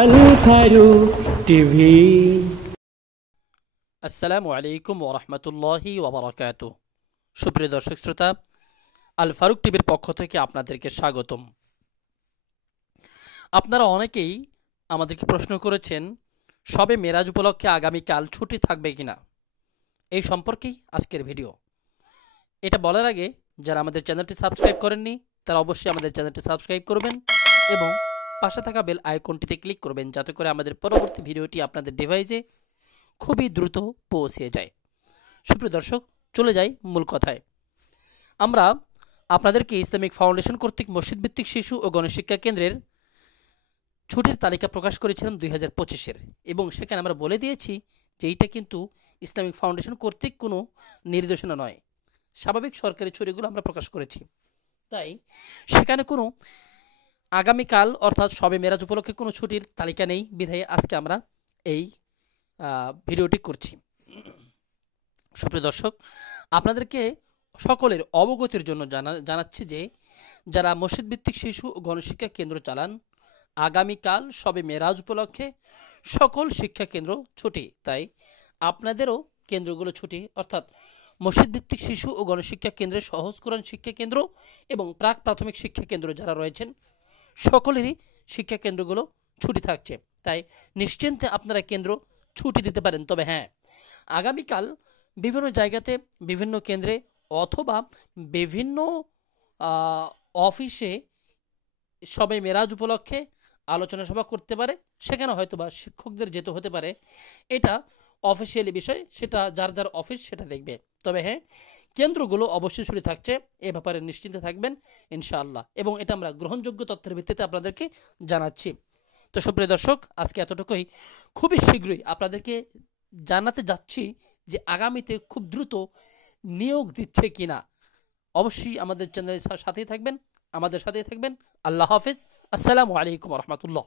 Al Faruk TV. আসসালামু আলাইকুম ওয়া রাহমাতুল্লাহি ওয়া বারাকাতুহু। সুপ্রিয় দর্শক শ্রোতা, আল ফারুক টিভির পক্ষ থেকে আপনাদেরকে স্বাগতম। আপনারা অনেকেই আমাদেরকে প্রশ্ন করেছেন, শবে মেরাজ উপলক্ষে আগামীকাল ছুটি থাকবে কিনা, এই সম্পর্কেই আজকের ভিডিও। এটা বলার আগে যারা আমাদের চ্যানেলটি সাবস্ক্রাইব করেননি তারা অবশ্যই আমাদের চ্যানেলটি সাবস্ক্রাইব করবেন এবং পাশে থাকা বেল আইকনটিতে ক্লিক করবেন, যাতে করে আমাদের পরবর্তী ভিডিওটি আপনাদের ডিভাইসে খুবই দ্রুত পৌঁছে যায়। সুপ্রিয় দর্শক, চলে যাই মূল কথায়। আমরা আপনাদেরকে ইসলামিক ফাউন্ডেশন কর্তৃক মসজিদ ভিত্তিক শিশু ও গণশিক্ষা কেন্দ্রের ছুটির তালিকা প্রকাশ করেছিলাম 2025-এর, এবং সেখানে আমরা বলে দিয়েছি যে এইটা কিন্তু ইসলামিক ফাউন্ডেশন কর্তৃক কোনো নির্দেশনা নয়, স্বাভাবিক সরকারি ছুটিগুলো আমরা প্রকাশ করেছি। তাই সেখানে কোনো আগামীকাল অর্থাৎ শবে মেরাজ উপলক্ষে কোনো ছুটির তালিকা নেই, বিধায় আজকে আমরা এই ভিডিওটি করছি। সুপ্রিয় দর্শক, আপনাদেরকে সকলের অবগতির জন্য জানাচ্ছি যে যারা মসজিদ ভিত্তিক শিশু ও গণশিক্ষা কেন্দ্র চালান, আগামীকাল শবে মেরাজ উপলক্ষে সকল শিক্ষা কেন্দ্র ছুটি। তাই আপনাদেরও কেন্দ্রগুলো ছুটি, অর্থাৎ মসজিদ ভিত্তিক শিশু ও গণশিক্ষা কেন্দ্রের সহজ কোরআন শিক্ষা কেন্দ্র এবং প্রাক প্রাথমিক শিক্ষা কেন্দ্র যারা রয়েছেন সকলেরই শিক্ষা কেন্দ্রগুলো ছুটি থাকছে। তাই নিশ্চিন্তে আপনারা কেন্দ্র ছুটি দিতে পারেন। তবে হ্যাঁ, আগামীকাল বিভিন্ন জায়গাতে বিভিন্ন কেন্দ্রে অথবা বিভিন্ন অফিসে শবে মেরাজ উপলক্ষে আলোচনা সভা করতে পারে, সেখানে হয়তোবা শিক্ষকদের যেতে হতে পারে। এটা অফিসিয়ালি বিষয়, সেটা যার যার অফিস সেটা দেখবে। তবে হ্যাঁ, কেন্দ্রগুলো অবশ্যই ছুটি থাকছে, এ ব্যাপারে নিশ্চিন্তে থাকবেন ইনশাআল্লাহ, এবং এটা আমরা গ্রহণযোগ্য তথ্যের ভিত্তিতে আপনাদেরকে জানাচ্ছি। তো সুপ্রিয় দর্শক, আজকে এতটুকুই। খুবই শীঘ্রই আপনাদেরকে জানাতে যাচ্ছি যে আগামীতে খুব দ্রুত নিয়োগ দিচ্ছে কিনা। অবশ্যই আমাদের চ্যানেলের সাথেই থাকবেন, আমাদের সাথেই থাকবেন। আল্লাহ হাফেজ। আসসালামু আলাইকুম রহমতুল্লাহ।